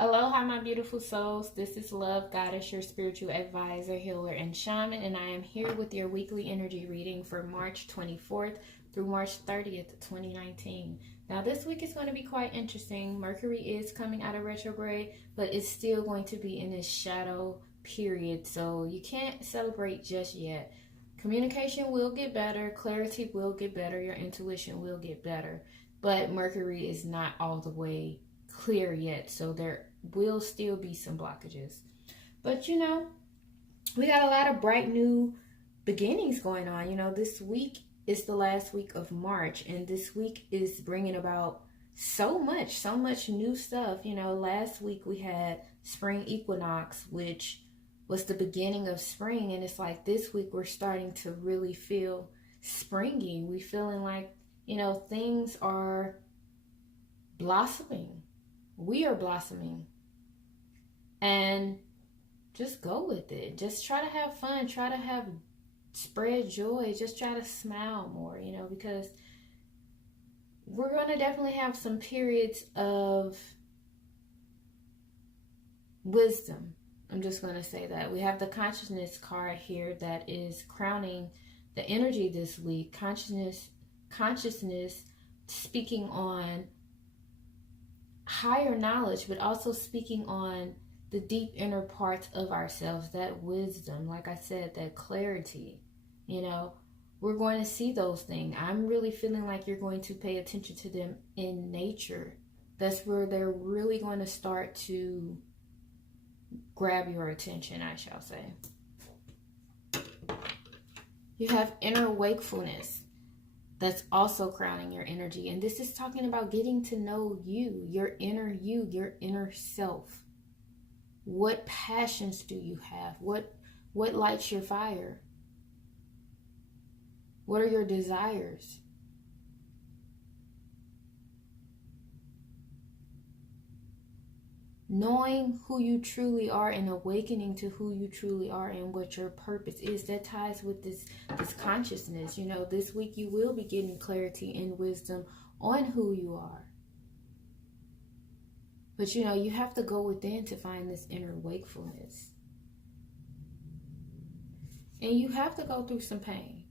Aloha, my beautiful souls. This is Love Goddess, your spiritual advisor, healer, and shaman, and I am here with your weekly energy reading for March 24th through March 30th, 2019. Now, this week is going to be quite interesting. Mercury is coming out of retrograde, but it's still going to be in this shadow period, so you can't celebrate just yet. Communication will get better, clarity will get better, your intuition will get better, but Mercury is not all the way clear yet, so there will still be some blockages. But we got a lot of bright new beginnings going on. This week is the last week of March, and this week is bringing about so much new stuff. Last week we had spring equinox, which was the beginning of spring, and it's like this week we're starting to really feel springy. We feeling like things are blossoming. We are blossoming, and just go with it. Just try to have fun, spread joy, just try to smile more, because we're going to definitely have some periods of wisdom. I'm just going to say that. We have the consciousness card here that is crowning the energy this week. Consciousness speaking on higher knowledge, but also speaking on the deep inner parts of ourselves, that wisdom, like I said, that clarity. We're going to see those things. I'm really feeling like you're going to pay attention to them in nature. That's where they're really going to start to grab your attention, I shall say. You have inner wakefulness. That's also crowning your energy. And this is talking about getting to know you, your inner self. What passions do you have? What lights your fire? What are your desires? Knowing who you truly are and awakening to who you truly are and what your purpose is, that ties with this consciousness. This week you will be getting clarity and wisdom on who you are. But you have to go within to find this inner wakefulness. And you have to go through some pain.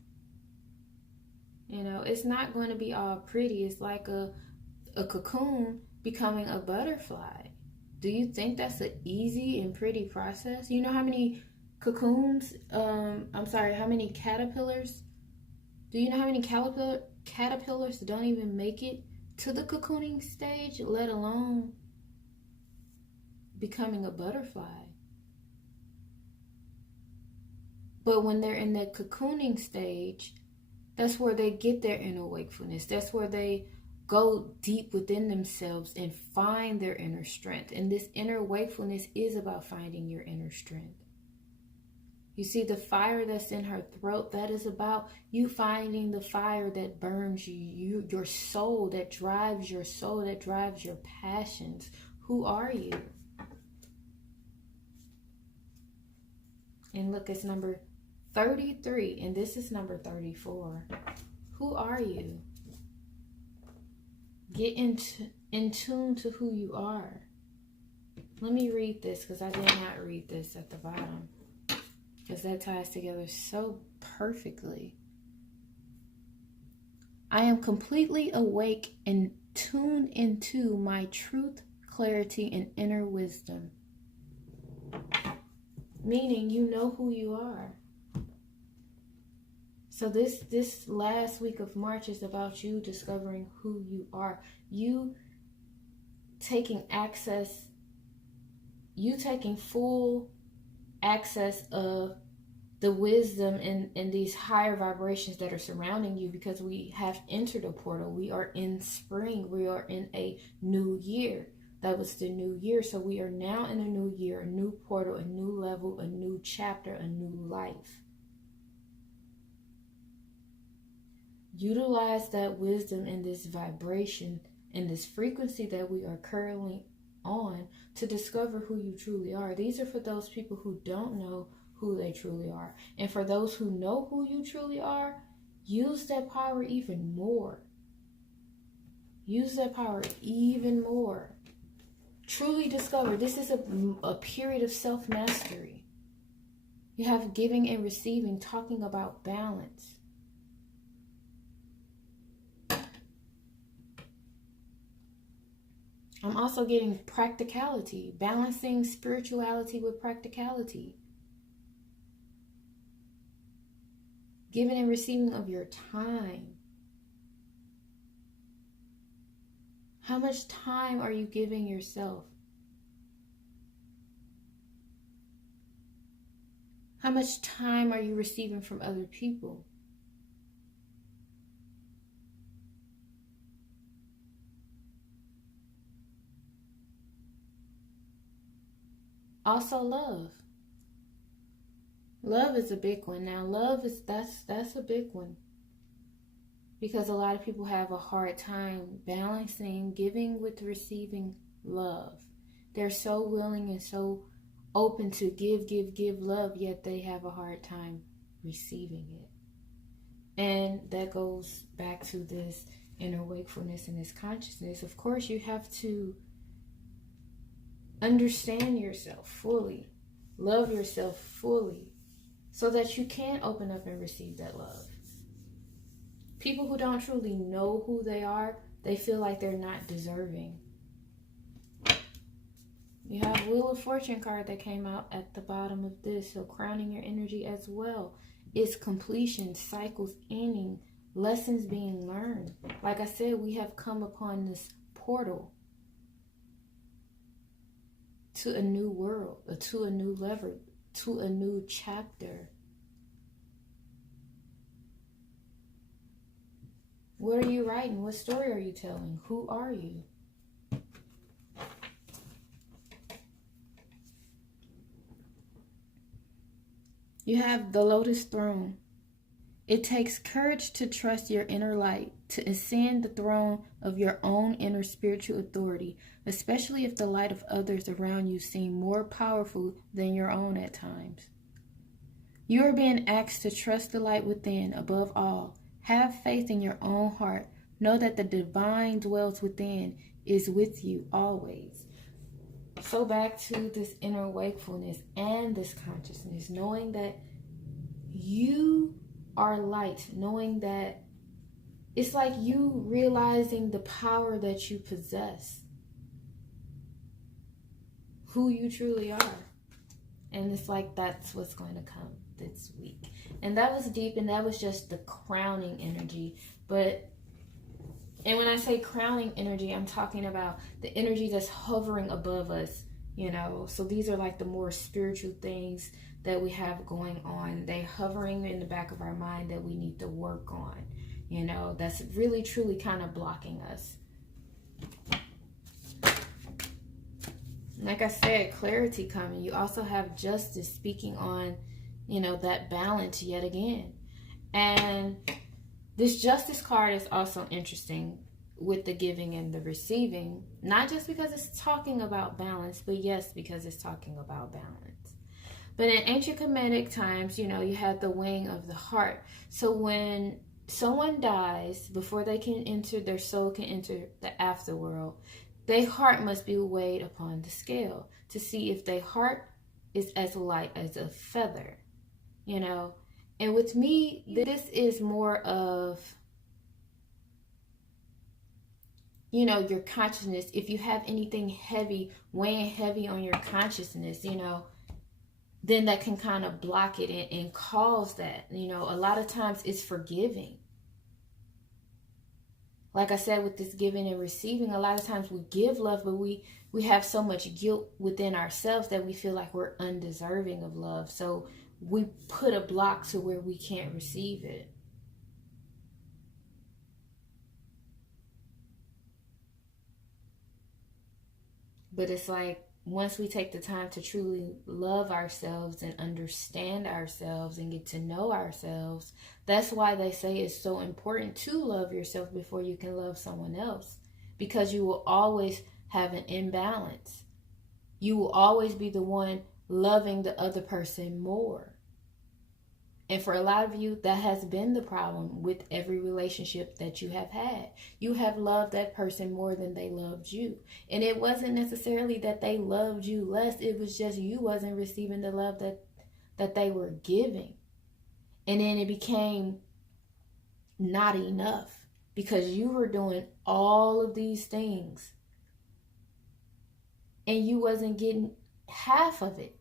It's not going to be all pretty. It's like a cocoon becoming a butterfly. Do you think that's an easy and pretty process? You know how many cocoons, how many caterpillars? Do you know how many caterpillars don't even make it to the cocooning stage, let alone becoming a butterfly? But when they're in that cocooning stage, that's where they get their inner wakefulness. That's where they go deep within themselves and find their inner strength. And this inner wakefulness is about finding your inner strength. You see, the fire that's in her throat, that is about you finding the fire that burns you, your soul, that drives your soul, that drives your passions. Who are you? And look, it's number 33, and this is number 34. Who are you? Get in tune to who you are. Let me read this, because I did not read this at the bottom, because that ties together so perfectly. I am completely awake and tuned into my truth, clarity, and inner wisdom. Meaning you know who you are. So this last week of March is about you discovering who you are. You taking full access of the wisdom and these higher vibrations that are surrounding you, because we have entered a portal. We are in spring. We are in a new year. That was the new year. So we are now in a new year, a new portal, a new level, a new chapter, a new life. Utilize that wisdom and this vibration and this frequency that we are currently on to discover who you truly are. These are for those people who don't know who they truly are. And for those who know who you truly are, use that power even more. Use that power even more. truly discover. This is a period of self-mastery. You have giving and receiving, talking about balance. I'm also getting practicality, balancing spirituality with practicality. Giving and receiving of your time. How much time are you giving yourself? How much time are you receiving from other people? Also love. Love is a big one. Now love is that's a big one. Because a lot of people have a hard time balancing giving with receiving love. They're so willing and so open to give love, yet they have a hard time receiving it. And that goes back to this inner wakefulness and this consciousness. Of course, you have to understand yourself fully, love yourself fully, so that you can open up and receive that love. People who don't truly know who they are, they feel like they're not deserving. You have Wheel of Fortune card that came out at the bottom of this. So crowning your energy as well is completion, cycles ending, lessons being learned. Like I said, we have come upon this portal to a new world, to a new level, to a new chapter. What are you writing? What story are you telling? Who are you? You have the Lotus Throne. It takes courage to trust your inner light, to ascend the throne of your own inner spiritual authority, especially if the light of others around you seem more powerful than your own at times. You are being asked to trust the light within above all. Have faith in your own heart. Know that the divine dwells within, is with you always. So back to this inner wakefulness and this consciousness, knowing that you are light, knowing that it's like you realizing the power that you possess, who you truly are. And it's like that's what's going to come this week. And that was deep, and that was just the crowning energy. And when I say crowning energy, I'm talking about the energy that's hovering above us, you know. So these are like the more spiritual things that we have going on. They hovering in the back of our mind that we need to work on, you know, that's really truly kind of blocking us. Like I said, clarity coming. You also have justice speaking on, you know, that balance yet again. And this justice card is also interesting with the giving and the receiving, not just because it's talking about balance, but yes, because it's talking about balance. But in ancient Kemetic times, you know, you had the wing of the heart. So when someone dies, before they can enter, their soul can enter the afterworld, their heart must be weighed upon the scale to see if their heart is as light as a feather, you know. And with me, this is more of, you know, your consciousness. If you have anything heavy, weighing heavy on your consciousness, you know, then that can kind of block it and cause that, you know. A lot of times it's forgiving. Like I said, with this giving and receiving, a lot of times we give love, but we have so much guilt within ourselves that we feel like we're undeserving of love. So we put a block to where we can't receive it. But it's like, once we take the time to truly love ourselves and understand ourselves and get to know ourselves, that's why they say it's so important to love yourself before you can love someone else. Because you will always have an imbalance. You will always be the one loving the other person more. And for a lot of you, that has been the problem with every relationship that you have had. You have loved that person more than they loved you. And it wasn't necessarily that they loved you less. It was just you wasn't receiving the love that they were giving. And then it became not enough because you were doing all of these things and you wasn't getting half of it.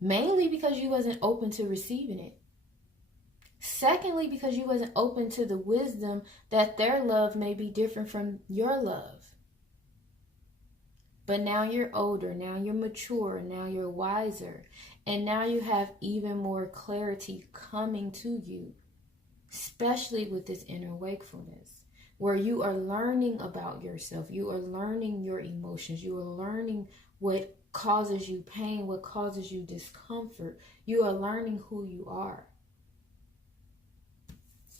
Mainly because you wasn't open to receiving it. Secondly, because you wasn't open to the wisdom that their love may be different from your love. But now you're older, now you're mature, now you're wiser, and now you have even more clarity coming to you, especially with this inner wakefulness, where you are learning about yourself, you are learning your emotions, you are learning what causes you pain, what causes you discomfort. You are learning who you are.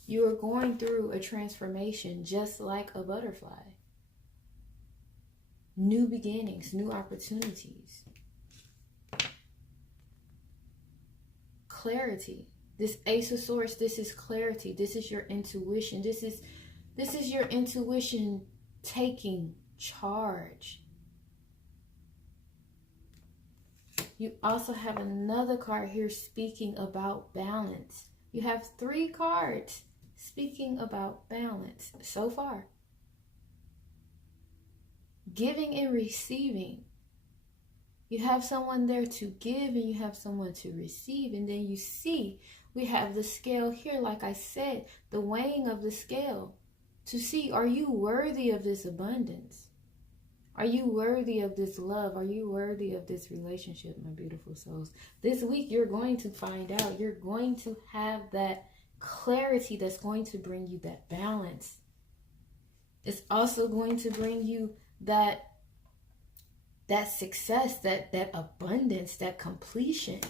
You are going through a transformation just like a butterfly. New beginnings, new opportunities. Clarity. This Ace of Swords, this is clarity. This is your intuition. This is your intuition taking charge. You also have another card here speaking about balance. You have 3 cards speaking about balance so far. Giving and receiving. You have someone there to give and you have someone to receive. And then you see we have the scale here. Like I said, the weighing of the scale to see, are you worthy of this abundance? Are you worthy of this love? Are you worthy of this relationship, my beautiful souls? This week, you're going to find out. You're going to have that clarity that's going to bring you that balance. It's also going to bring you that success, that abundance, that completion.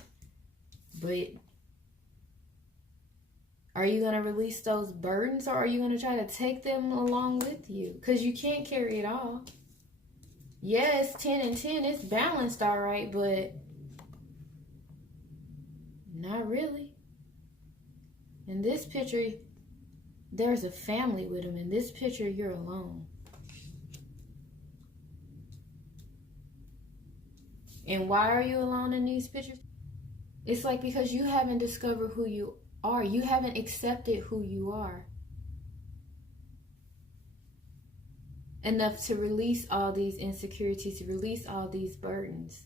But are you going to release those burdens, or are you going to try to take them along with you? Because you can't carry it all. Yes, 10 and 10, it's balanced all right, but not really. In this picture, there's a family with him. In this picture, you're alone. And why are you alone in these pictures? It's like because you haven't discovered who you are. You haven't accepted who you are enough to release all these insecurities, to release all these burdens.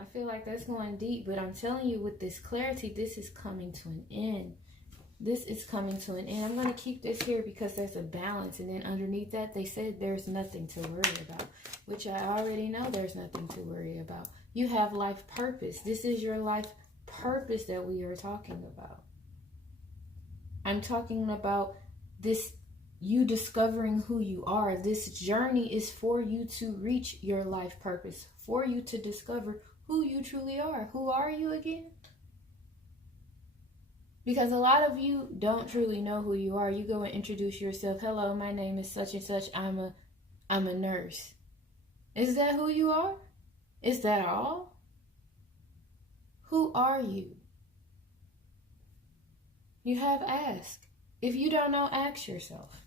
I feel like that's going deep, but I'm telling you, with this clarity, this is coming to an end. This is coming to an end. I'm going to keep this here because there's a balance. And then underneath that, they said there's nothing to worry about, which I already know there's nothing to worry about. You have life purpose. This is your life purpose that we are talking about. I'm talking about this, you discovering who you are. This journey is for you to reach your life purpose, for you to discover who you truly are. Who are you again? Because a lot of you don't truly know who you are. You go and introduce yourself. Hello, my name is such and such. I'm a nurse. Is that who you are? Is that all? Who are you? You have asked. If you don't know, ask yourself.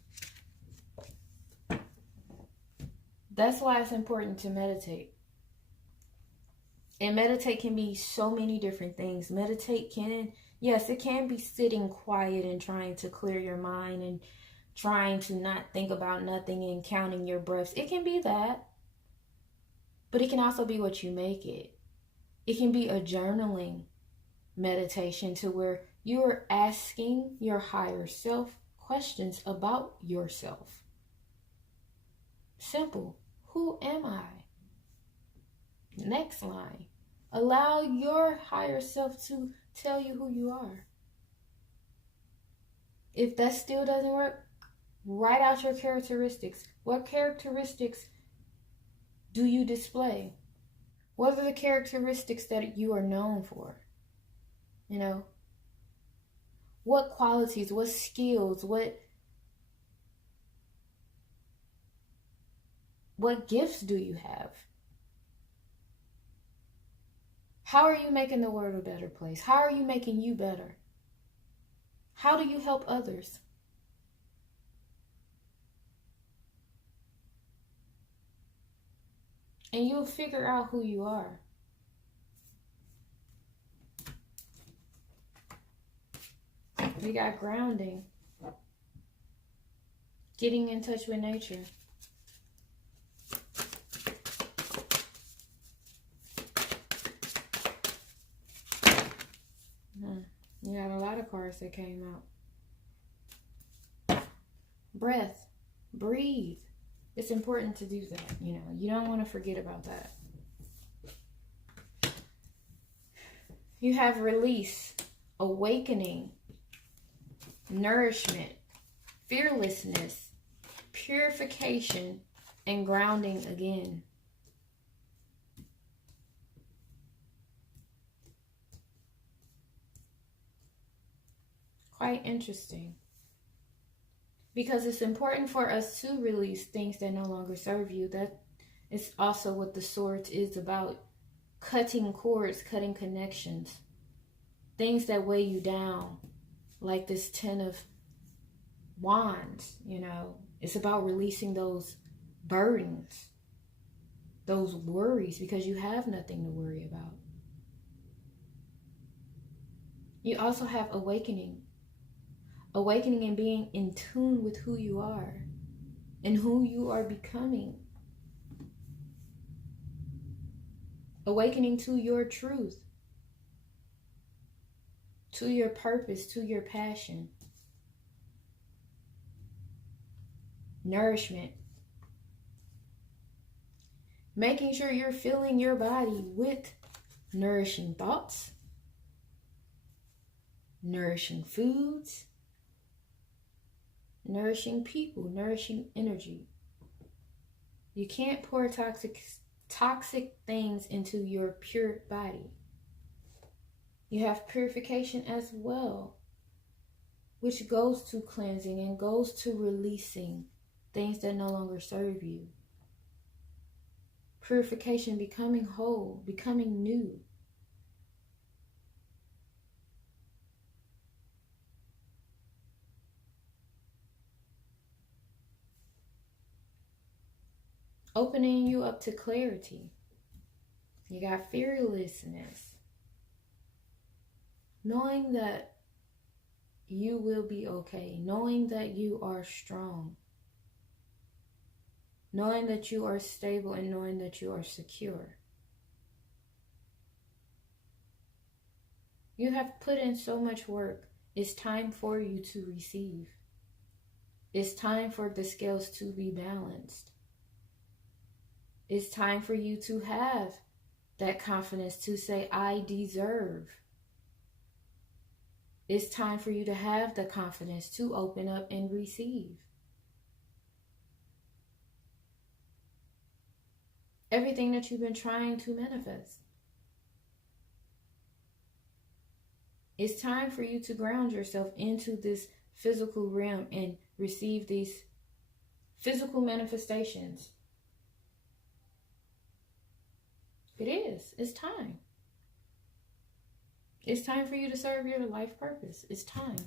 That's why it's important to meditate. And meditate can be so many different things. Meditate can, yes, it can be sitting quiet and trying to clear your mind and trying to not think about nothing and counting your breaths. It can be that. But it can also be what you make it. It can be a journaling meditation to where you are asking your higher self questions about yourself. Simple. Who am I? Next line. Allow your higher self to tell you who you are. If that still doesn't work, write out your characteristics. What characteristics do you display? What are the characteristics that you are known for? You know, what qualities, what skills, what gifts do you have? How are you making the world a better place? How are you making you better? How do you help others? And you'll figure out who you are. We got grounding. Getting in touch with nature. You got a lot of cards that came out. Breath. Breathe. It's important to do that. You don't want to forget about that. You have release, awakening, nourishment, fearlessness, purification, and grounding again. Quite interesting. Because it's important for us to release things that no longer serve you. That is also what the Swords is about. Cutting cords, cutting connections. Things that weigh you down. Like this 10 of Wands, It's about releasing those burdens. Those worries, because you have nothing to worry about. You also have awakening. Awakening and being in tune with who you are and who you are becoming. Awakening to your truth, to your purpose, to your passion. Nourishment. Making sure you're filling your body with nourishing thoughts, nourishing foods, nourishing people, nourishing energy. You can't pour toxic things into your pure body. You have purification as well, which goes to cleansing and goes to releasing things that no longer serve you. Purification, becoming whole, becoming new. Opening you up to clarity. You got fearlessness. Knowing that you will be okay. Knowing that you are strong. Knowing that you are stable and knowing that you are secure. You have put in so much work. It's time for you to receive. It's time for the scales to be balanced. It's time for you to have that confidence to say, I deserve. It's time for you to have the confidence to open up and receive. Everything that you've been trying to manifest. It's time for you to ground yourself into this physical realm and receive these physical manifestations. It is. It's time. It's time for you to serve your life purpose. It's time.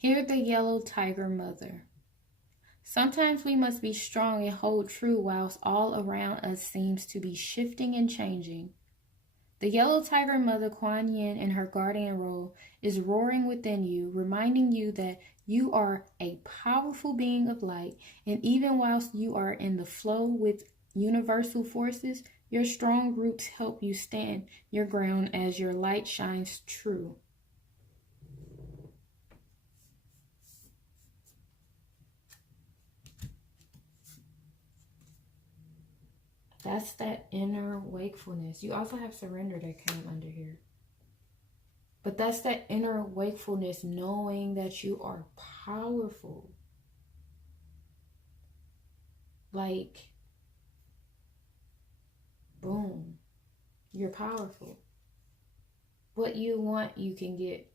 Hear the yellow tiger mother. Sometimes we must be strong and hold true whilst all around us seems to be shifting and changing. The yellow tiger mother Kuan Yin in her guardian role is roaring within you, reminding you that you are a powerful being of light, and even whilst you are in the flow with universal forces, your strong roots help you stand your ground as your light shines true. That's that inner wakefulness. You also have surrender that came under here. But But that's that inner wakefulness, knowing that you are powerful. Like, boom, you're powerful. What you want, you can get.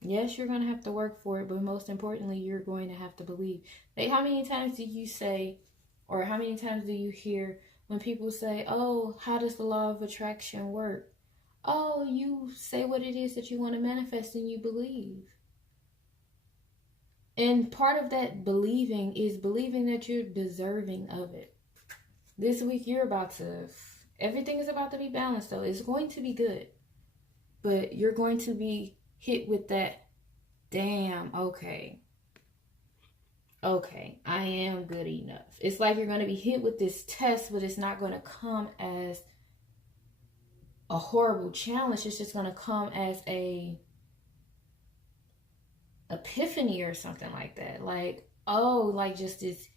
Yes, you're going to have to work for it, but most importantly, you're going to have to believe. Like, how many times do you say, or how many times do you hear when people say, oh, how does the law of attraction work? Oh, you say what it is that you want to manifest and you believe. And part of that believing is believing that you're deserving of it. This week, everything is about to be balanced, though. It's going to be good. But you're going to be hit with that, damn, okay, I am good enough. It's like you're going to be hit with this test, but it's not going to come as a horrible challenge. It's just going to come as a epiphany or something like that. Like, oh, like just this,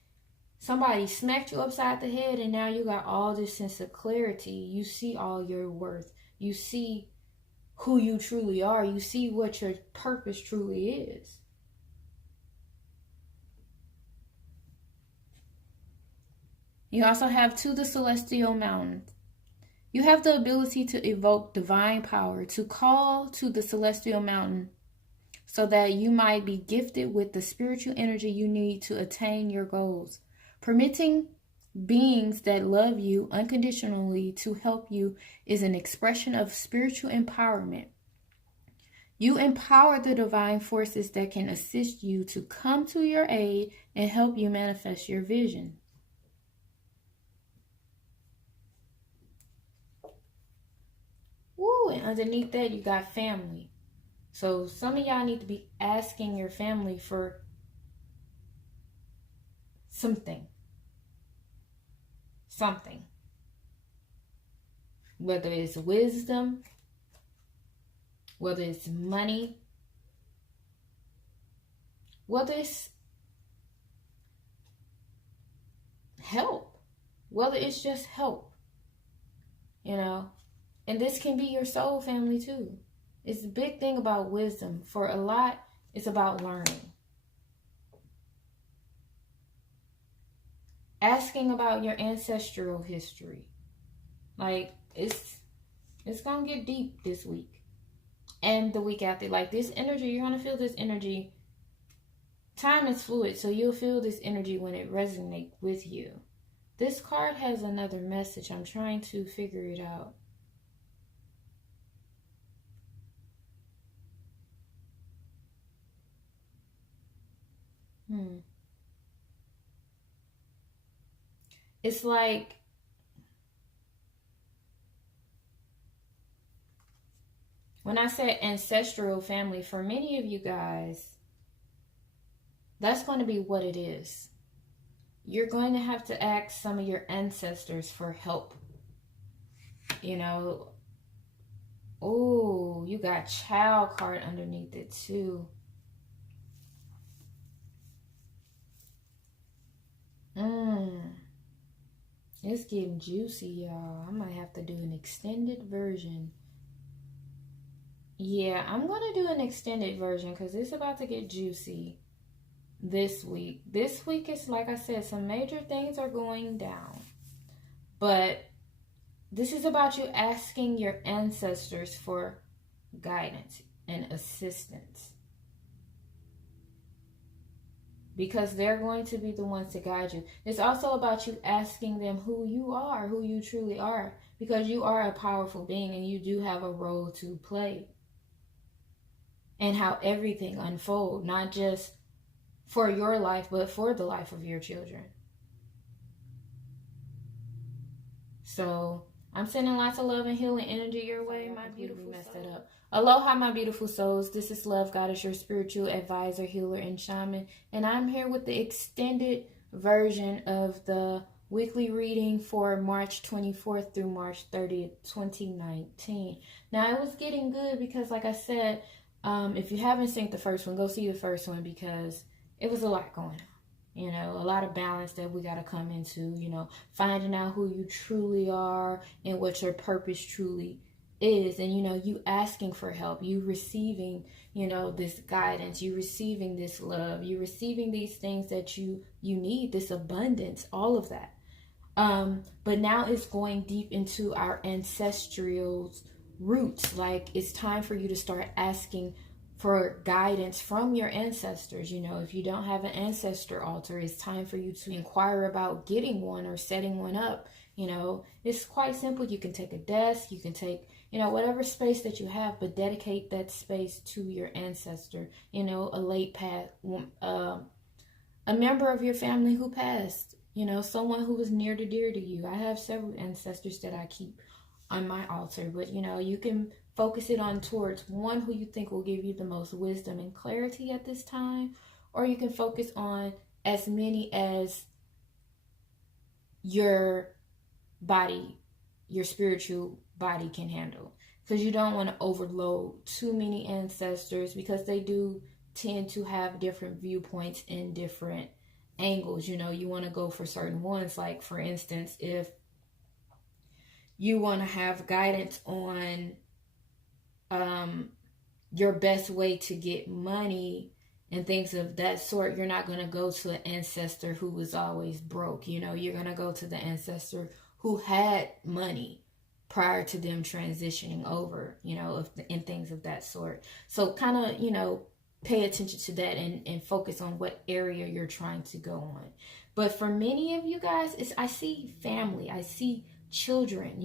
somebody smacked you upside the head and now you got all this sense of clarity. You see all your worth. You see who you truly are. You see what your purpose truly is. You also have to the celestial mountain. You have the ability to evoke divine power, to call to the celestial mountain so that you might be gifted with the spiritual energy you need to attain your goals. Permitting beings that love you unconditionally to help you is an expression of spiritual empowerment. You empower the divine forces that can assist you to come to your aid and help you manifest your vision. Woo, and underneath that, you got family. So some of y'all need to be asking your family for something. Whether it's wisdom, whether it's money, whether it's help, whether it's just help, you know. And this can be your soul family too. It's the big thing about wisdom. For a lot, it's about learning. Asking about your ancestral history. Like, it's going to get deep this week. And the week after. Like, this energy, you're going to feel this energy. Time is fluid, so you'll feel this energy when it resonates with you. This card has another message. I'm trying to figure it out. It's like when I said ancestral family, for many of you guys, that's going to be what it is. You're going to have to ask some of your ancestors for help. You know, oh, you got child card underneath it too. It's getting juicy, y'all. I might have to do an extended version. Yeah, I'm going to do an extended version because it's about to get juicy this week. This week is, like I said, some major things are going down. But this is about you asking your ancestors for guidance and assistance. Because they're going to be the ones to guide you. It's also about you asking them who you are, who you truly are. Because you are a powerful being and you do have a role to play. And how everything unfolds, not just for your life, but for the life of your children. So, I'm sending lots of love and healing energy your way, my beautiful soul. Messed that up. Aloha, my beautiful souls. This is Love Goddess, your spiritual advisor, healer, and shaman. And I'm here with the extended version of the weekly reading for March 24th through March 30th, 2019. Now, it was getting good because, like I said, if you haven't seen the first one, go see the first one because it was a lot going on. You know, a lot of balance that we got to come into, you know, finding out who you truly are and what your purpose truly is, and you asking for help, you receiving this guidance, you receiving this love, you receiving these things that you need, this abundance, all of that. But now it's going deep into our ancestral roots. Like, it's time for you to start asking for guidance from your ancestors. If you don't have an ancestor altar, it's time for you to inquire about getting one or setting one up. It's quite simple. You can take a desk, you can take whatever space that you have, but dedicate that space to your ancestor, a late past, a member of your family who passed, someone who was near to dear to you. I have several ancestors that I keep on my altar, but you can focus it on towards one who you think will give you the most wisdom and clarity at this time, or you can focus on as many as your body, your spiritual body can handle, because you don't want to overload too many ancestors, because they do tend to have different viewpoints and different angles. You want to go for certain ones. Like, for instance, if you want to have guidance on your best way to get money and things of that sort, you're not going to go to an ancestor who was always broke. You're going to go to the ancestor who had money prior to them transitioning over, and things of that sort. So kind of, pay attention to that and focus on what area you're trying to go on. But for many of you guys, I see family, I see children,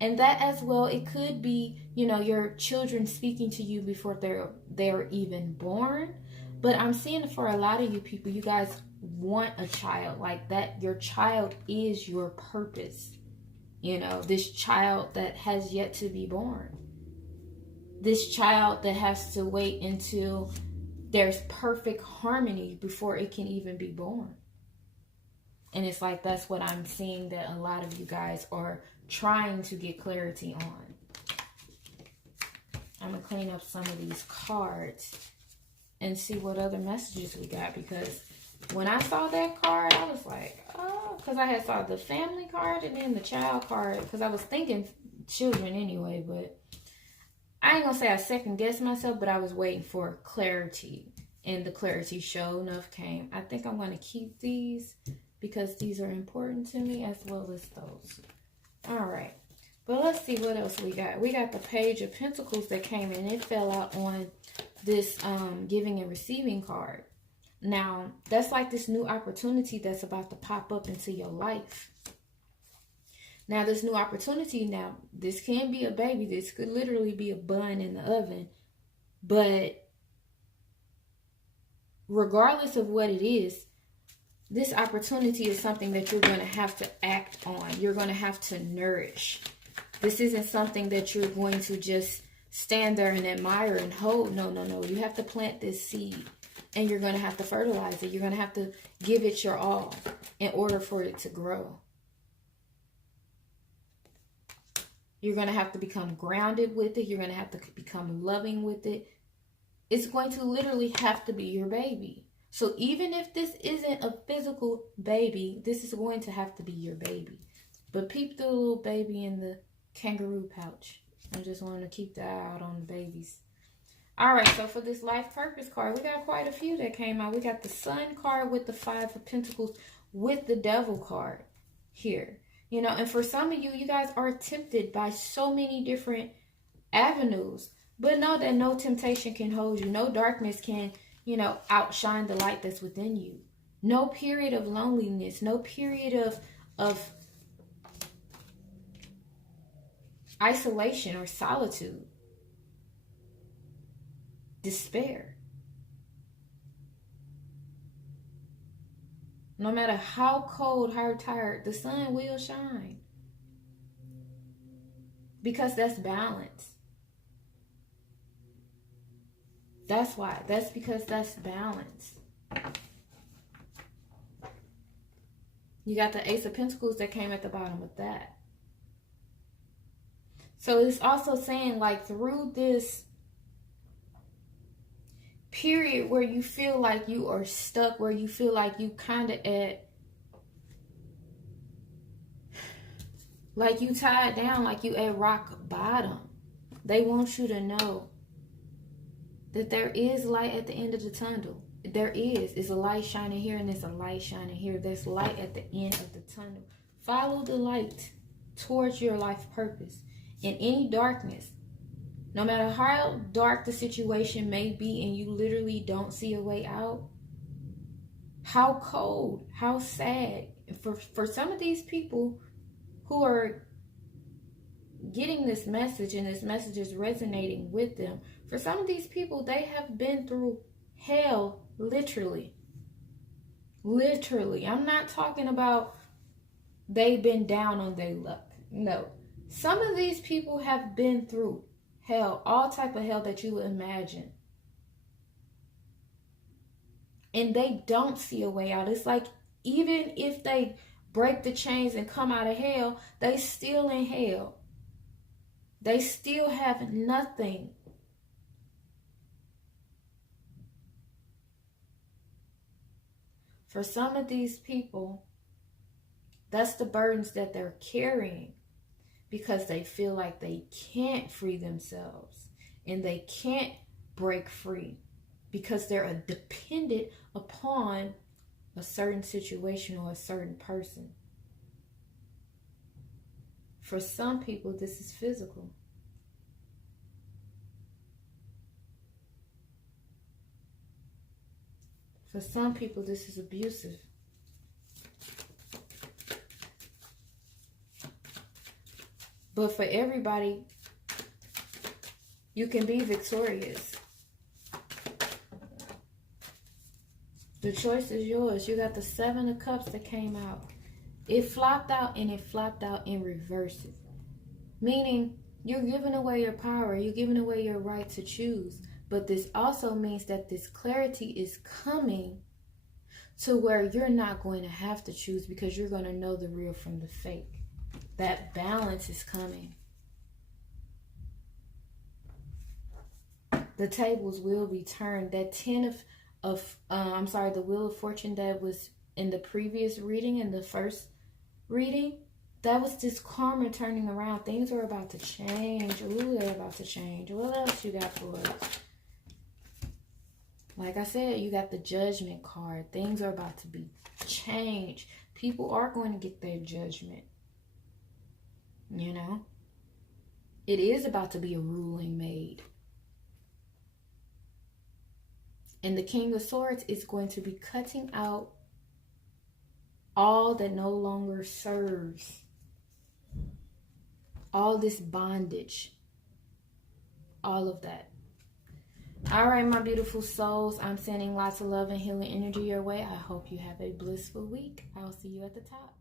and that as well, it could be, your children speaking to you before they're even born. But I'm seeing for a lot of you people, you guys want a child like that. Your child is your purpose. This child that has yet to be born. This child that has to wait until there's perfect harmony before it can even be born. And it's like, that's what I'm seeing that a lot of you guys are trying to get clarity on. I'm going to clean up some of these cards and see what other messages we got, because when I saw that card, I was like, oh, because I had saw the family card and then the child card, because I was thinking children anyway, but I ain't gonna say I second guessed myself, but I was waiting for clarity, and the clarity sure enough came. I think I'm gonna keep these because these are important to me, as well as those. All right, but let's see what else we got. We got the Page of Pentacles that came in. It fell out on this giving and receiving card. Now, that's like this new opportunity that's about to pop up into your life. Now, this new opportunity, now, this can be a baby. This could literally be a bun in the oven. But regardless of what it is, this opportunity is something that you're going to have to act on. You're going to have to nourish. This isn't something that you're going to just stand there and admire and hold. No, no, no. You have to plant this seed. And you're going to have to fertilize it. You're going to have to give it your all in order for it to grow. You're going to have to become grounded with it. You're going to have to become loving with it. It's going to literally have to be your baby. So even if this isn't a physical baby, this is going to have to be your baby. But peep the little baby in the kangaroo pouch. I just want to keep the eye out on the babies. All right, so for this life purpose card, we got quite a few that came out. We got the Sun card with the Five of Pentacles with the Devil card here. And for some of you, you guys are tempted by so many different avenues. But know that no temptation can hold you. No darkness can, outshine the light that's within you. No period of loneliness. No period of isolation or solitude. Despair. No matter how cold, how tired, the sun will shine. Because that's balance. That's why. That's because that's balance. You got the Ace of Pentacles that came at the bottom of that. So it's also saying, like, through this period where you feel like you are stuck, where you feel like you kind of like you tied down, like you at rock bottom. They want you to know that there is light at the end of the tunnel. There is. It's a light shining here and there's a light shining here. There's light at the end of the tunnel. Follow the light towards your life purpose. In any darkness, no matter how dark the situation may be and you literally don't see a way out, how cold, how sad. For some of these people who are getting this message and this message is resonating with them, for some of these people, they have been through hell, literally. Literally. I'm not talking about they've been down on their luck. No. Some of these people have been through hell, all type of hell that you would imagine. And they don't see a way out. It's like even if they break the chains and come out of hell, they still in hell. They still have nothing. For some of these people, that's the burdens that they're carrying because they feel like they can't free themselves and they can't break free because they're dependent upon a certain situation or a certain person. For some people, this is physical. For some people, this is abusive. But for everybody, you can be victorious. The choice is yours. You got the 7 of Cups that came out. It flopped out and it flopped out in reverse. Meaning, you're giving away your power. You're giving away your right to choose. But this also means that this clarity is coming to where you're not going to have to choose because you're going to know the real from the fake. That balance is coming. The tables will be turned. That 10 the Wheel of Fortune that was in the previous reading, in the first reading, that was this karma turning around. Things are about to change. Ooh, they're about to change. What else you got for us? Like I said, you got the Judgment card. Things are about to be changed. People are going to get their judgment. You know? It is about to be a ruling made. And the King of Swords is going to be cutting out all that no longer serves. All this bondage. All of that. All right, my beautiful souls. I'm sending lots of love and healing energy your way. I hope you have a blissful week. I'll see you at the top.